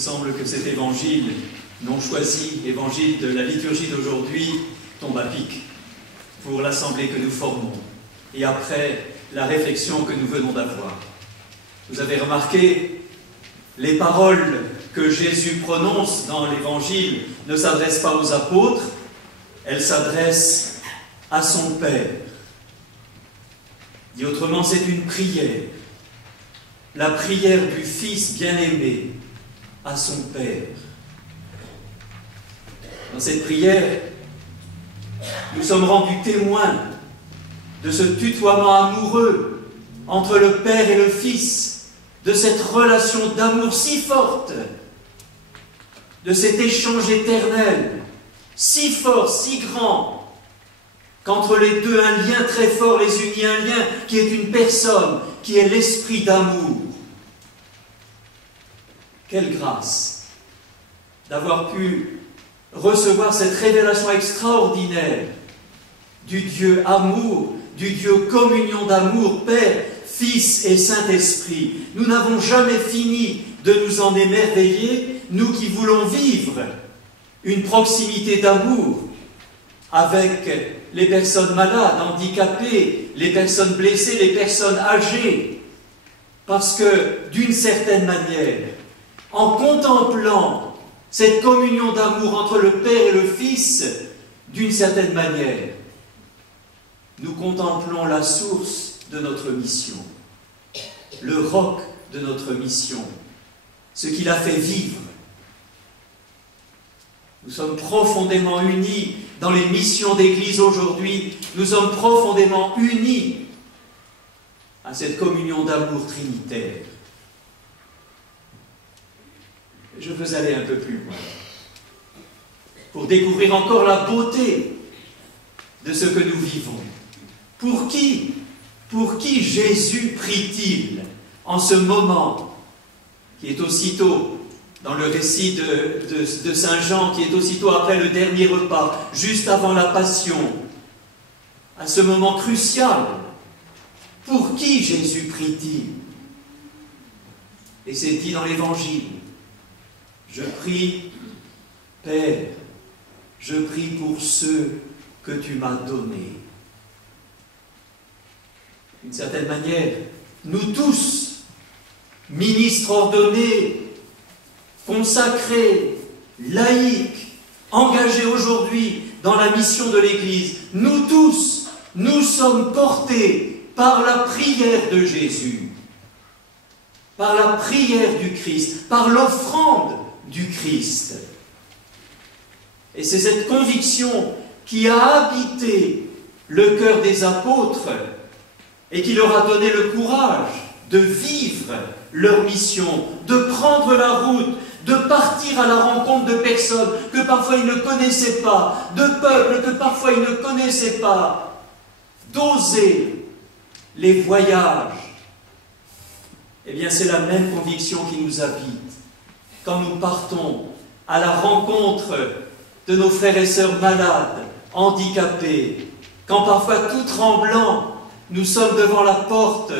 me semble que cet évangile non choisi, évangile de la liturgie d'aujourd'hui, tombe à pic pour l'assemblée que nous formons et après la réflexion que nous venons d'avoir. Vous avez remarqué, les paroles que Jésus prononce dans l'évangile ne s'adressent pas aux apôtres, elles s'adressent à son Père. Dit autrement, c'est une prière, la prière du Fils bien-aimé à son Père. Dans cette prière, nous sommes rendus témoins de ce tutoiement amoureux entre le Père et le Fils, de cette relation d'amour si forte, de cet échange éternel, si fort, si grand, qu'entre les deux, un lien très fort les unit, un lien qui est une personne, qui est l'esprit d'amour. Quelle grâce d'avoir pu recevoir cette révélation extraordinaire du Dieu amour, du Dieu communion d'amour, Père, Fils et Saint-Esprit. Nous n'avons jamais fini de nous en émerveiller, nous qui voulons vivre une proximité d'amour avec les personnes malades, handicapées, les personnes blessées, les personnes âgées. Parce que, d'une certaine manière, en contemplant cette communion d'amour entre le Père et le Fils, d'une certaine manière, nous contemplons la source de notre mission, le roc de notre mission, ce qui l'a fait vivre. Nous sommes profondément unis dans les missions d'Église aujourd'hui, nous sommes profondément unis à cette communion d'amour trinitaire. Je veux aller un peu plus loin pour découvrir encore la beauté de ce que nous vivons. Pour qui Jésus prie-t-il en ce moment qui est aussitôt dans le récit de Saint Jean, qui est aussitôt après le dernier repas, juste avant la Passion, à ce moment crucial? Pour qui Jésus prie-t-il? Et c'est dit dans l'Évangile: je prie, Père, je prie pour ceux que tu m'as donnés. D'une certaine manière, nous tous, ministres ordonnés, consacrés, laïcs, engagés aujourd'hui dans la mission de l'Église, nous tous, nous sommes portés par la prière de Jésus, par la prière du Christ, par l'offrande du Christ. Et c'est cette conviction qui a habité le cœur des apôtres et qui leur a donné le courage de vivre leur mission, de prendre la route, de partir à la rencontre de personnes que parfois ils ne connaissaient pas, de peuples que parfois ils ne connaissaient pas, d'oser les voyages. Eh bien, c'est la même conviction qui nous habite quand nous partons à la rencontre de nos frères et sœurs malades, handicapés, quand parfois tout tremblant, nous sommes devant la porte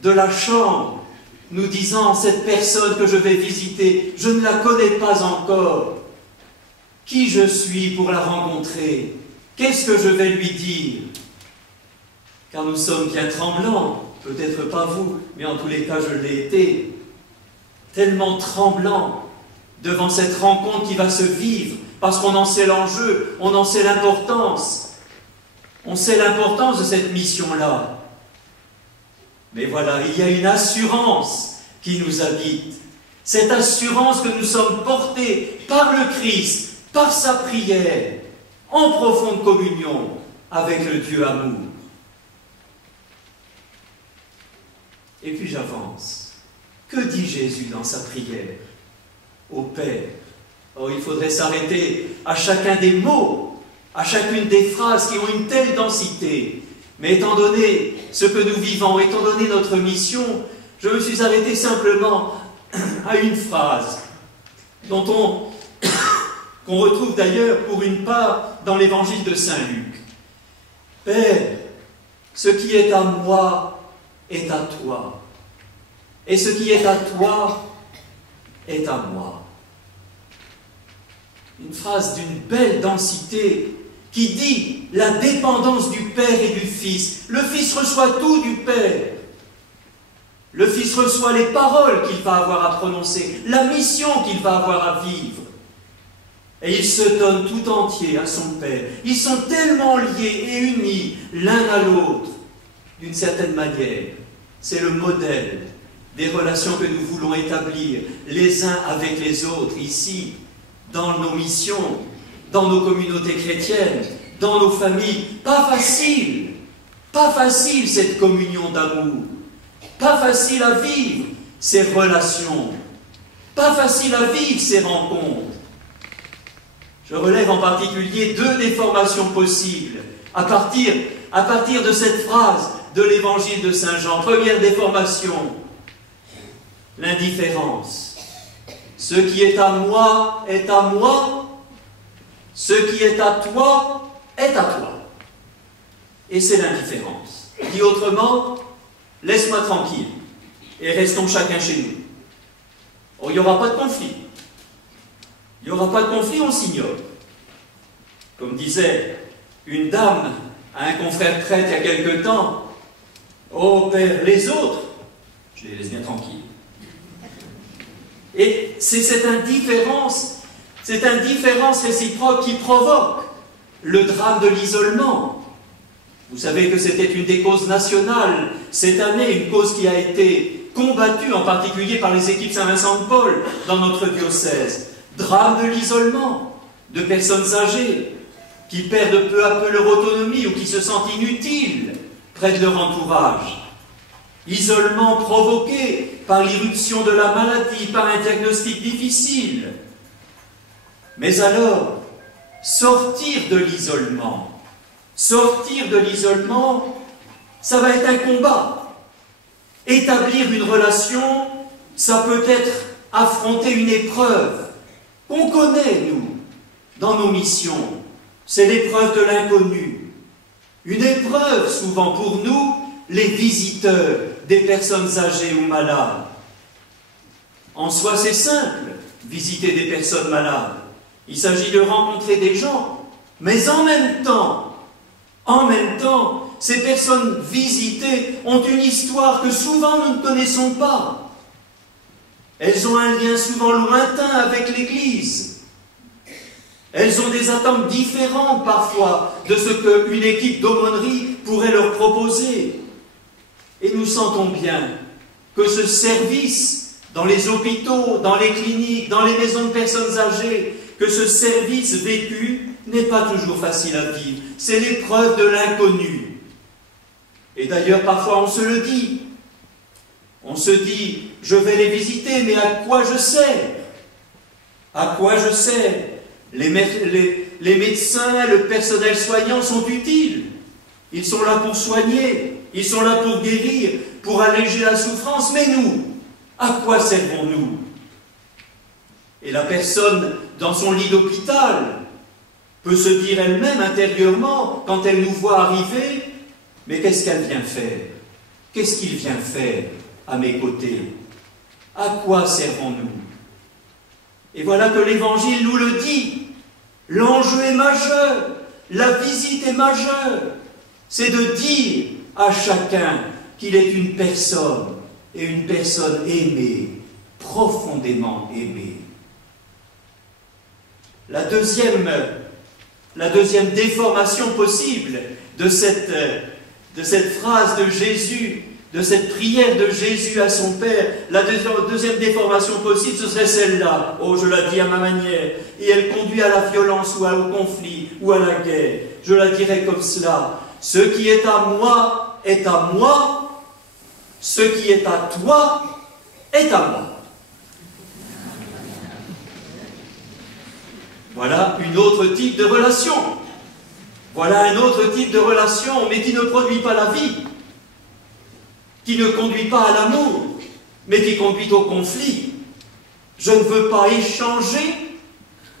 de la chambre, nous disant: cette personne que je vais visiter, je ne la connais pas encore. Qui je suis pour la rencontrer? Qu'est-ce que je vais lui dire? Car nous sommes bien tremblants, peut-être pas vous, mais en tous les cas je l'ai été, tellement tremblants devant cette rencontre qui va se vivre, parce qu'on en sait l'enjeu, on en sait l'importance. On sait l'importance de cette mission-là. Mais voilà, il y a une assurance qui nous habite. Cette assurance que nous sommes portés par le Christ, par sa prière, en profonde communion avec le Dieu amour. Et puis j'avance. Que dit Jésus dans sa prière au Père? Oh, il faudrait s'arrêter à chacun des mots, à chacune des phrases qui ont une telle densité. Mais étant donné ce que nous vivons, étant donné notre mission, je me suis arrêté simplement à une phrase qu'on retrouve d'ailleurs pour une part dans l'évangile de Saint Luc. Père, ce qui est à moi est à toi, et ce qui est à toi est à moi. une phrase d'une belle densité qui dit la dépendance du Père et du Fils. Le Fils reçoit tout du Père. Le Fils reçoit les paroles qu'il va avoir à prononcer, la mission qu'il va avoir à vivre. Et il se donne tout entier à son Père. Ils sont tellement liés et unis l'un à l'autre, d'une certaine manière. C'est le modèle des relations que nous voulons établir les uns avec les autres, ici, dans nos missions, dans nos communautés chrétiennes, dans nos familles. Pas facile cette communion d'amour. Pas facile à vivre ces relations. Pas facile à vivre ces rencontres. Je relève en particulier 2 déformations possibles à partir de cette phrase de l'évangile de Saint Jean. Première déformation, l'indifférence. Ce qui est à moi est à moi, ce qui est à toi est à toi. Et c'est l'indifférence. Dit autrement, laisse-moi tranquille et restons chacun chez nous. Oh, il n'y aura pas de conflit. Il n'y aura pas de conflit, on s'ignore. Comme disait une dame à un confrère prêtre il y a quelque temps, « Oh Père, les autres, je les laisse bien tranquilles. » Et c'est cette indifférence réciproque qui provoque le drame de l'isolement. Vous savez que c'était une des causes nationales cette année, une cause qui a été combattue en particulier par les équipes Saint-Vincent de Paul dans notre diocèse. Drame de l'isolement, de personnes âgées qui perdent peu à peu leur autonomie ou qui se sentent inutiles près de leur entourage. Isolement provoqué par l'irruption de la maladie, par un diagnostic difficile. Mais alors, sortir de l'isolement, ça va être un combat. Établir une relation, ça peut être affronter une épreuve qu'on connaît, nous, dans nos missions. C'est l'épreuve de l'inconnu. Une épreuve, souvent pour nous, les visiteurs des personnes âgées ou malades. En soi, c'est simple, visiter des personnes malades. Il s'agit de rencontrer des gens, mais en même temps, ces personnes visitées ont une histoire que souvent nous ne connaissons pas. Elles ont un lien souvent lointain avec l'Église. Elles ont des attentes différentes parfois de ce qu'une équipe d'aumônerie pourrait leur proposer. Et nous sentons bien que ce service dans les hôpitaux, dans les cliniques, dans les maisons de personnes âgées, que ce service vécu n'est pas toujours facile à vivre. C'est l'épreuve de l'inconnu. Et d'ailleurs, parfois, on se le dit. On se dit, je vais les visiter, mais à quoi je sers? À quoi je sers? Les médecins, le personnel soignant sont utiles. Ils sont là pour soigner, ils sont là pour guérir, pour alléger la souffrance. Mais nous, à quoi servons-nous? Et la personne dans son lit d'hôpital peut se dire elle-même intérieurement, quand elle nous voit arriver, mais qu'est-ce qu'elle vient faire? Qu'est-ce qu'il vient faire à mes côtés? À quoi servons-nous? Et voilà que l'Évangile nous le dit. L'enjeu est majeur, la visite est majeure. C'est de dire à chacun qu'il est une personne, et une personne aimée, profondément aimée. La deuxième déformation possible de cette phrase de Jésus, de cette prière de Jésus à son Père, la deuxième déformation possible, ce serait celle-là. Oh, je la dis à ma manière. Et elle conduit à la violence ou au conflit ou à la guerre. Je la dirais comme cela. Ce qui est à moi est à moi. Ce qui est à toi est à moi. Voilà une autre type de relation. Voilà un autre type de relation, mais qui ne produit pas la vie, qui ne conduit pas à l'amour, mais qui conduit au conflit. Je ne veux pas échanger,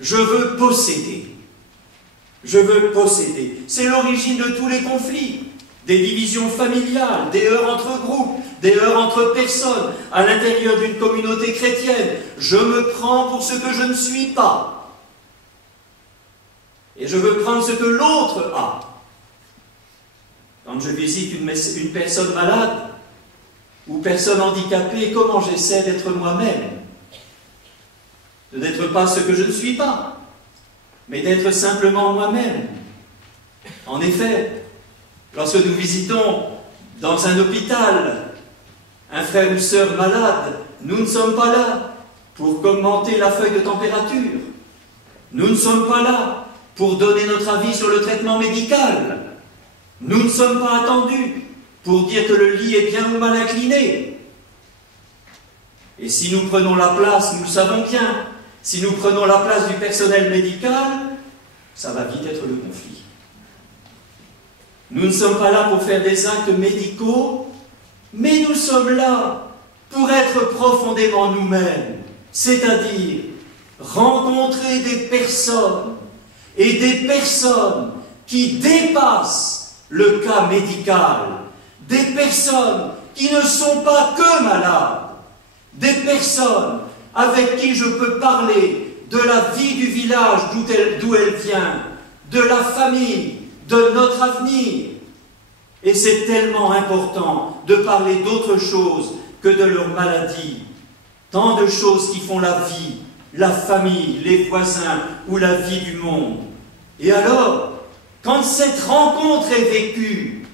je veux posséder. Je veux posséder. C'est l'origine de tous les conflits, des divisions familiales, des heurts entre groupes, des heurts entre personnes, à l'intérieur d'une communauté chrétienne. Je me prends pour ce que je ne suis pas. Et je veux prendre ce que l'autre a. Quand je visite une personne malade ou personne handicapée, comment j'essaie d'être moi-même? De n'être pas ce que je ne suis pas, mais d'être simplement moi-même. En effet, lorsque nous visitons dans un hôpital un frère ou sœur malade, nous ne sommes pas là pour commenter la feuille de température. Nous ne sommes pas là pour donner notre avis sur le traitement médical. Nous ne sommes pas attendus pour dire que le lit est bien ou mal incliné. Et si nous prenons la place, nous le savons bien, si nous prenons la place du personnel médical, ça va vite être le conflit. Nous ne sommes pas là pour faire des actes médicaux, mais nous sommes là pour être profondément nous-mêmes, c'est-à-dire rencontrer des personnes et des personnes qui dépassent le cas médical, des personnes qui ne sont pas que malades, des personnes avec qui je peux parler de la vie du village d'où elle vient, de la famille, de notre avenir. Et c'est tellement important de parler d'autre chose que de leur maladie. Tant de choses qui font la vie, la famille, les voisins ou la vie du monde. Et alors, quand cette rencontre est vécue,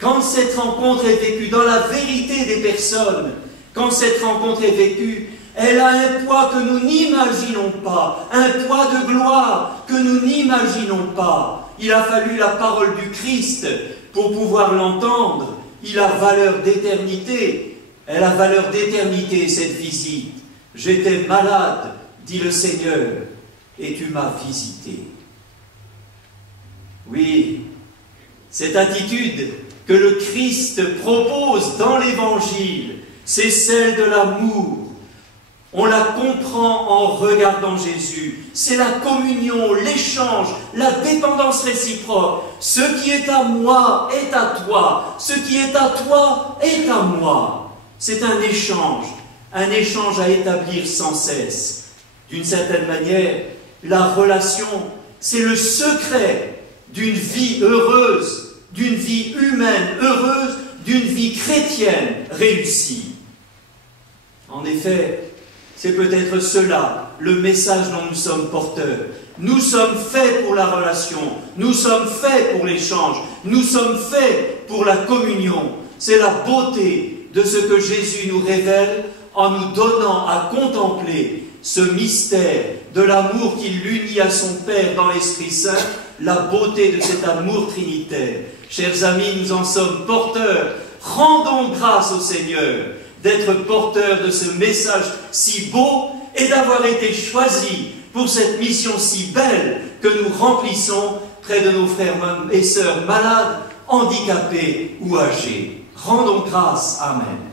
dans la vérité des personnes, quand cette rencontre est vécue, elle a un poids que nous n'imaginons pas, un poids de gloire que nous n'imaginons pas. Il a fallu la parole du Christ pour pouvoir l'entendre. Il a valeur d'éternité. Elle a valeur d'éternité, cette visite. J'étais malade, dit le Seigneur, et tu m'as visité. Oui, cette attitude que le Christ propose dans l'Évangile, c'est celle de l'amour. On la comprend en regardant Jésus. C'est la communion, l'échange, la dépendance réciproque. Ce qui est à moi est à toi. Ce qui est à toi est à moi. C'est un échange à établir sans cesse. D'une certaine manière, la relation, c'est le secret d'une vie heureuse, d'une vie humaine heureuse, d'une vie chrétienne réussie. En effet, c'est peut-être cela, le message dont nous sommes porteurs. Nous sommes faits pour la relation, nous sommes faits pour l'échange, nous sommes faits pour la communion. C'est la beauté de ce que Jésus nous révèle en nous donnant à contempler ce mystère de l'amour qui l'unit à son Père dans l'Esprit Saint, la beauté de cet amour trinitaire. Chers amis, nous en sommes porteurs. Rendons grâce au Seigneur d'être porteurs de ce message si beau et d'avoir été choisis pour cette mission si belle que nous remplissons près de nos frères et sœurs malades, handicapés ou âgés. Rendons grâce. Amen.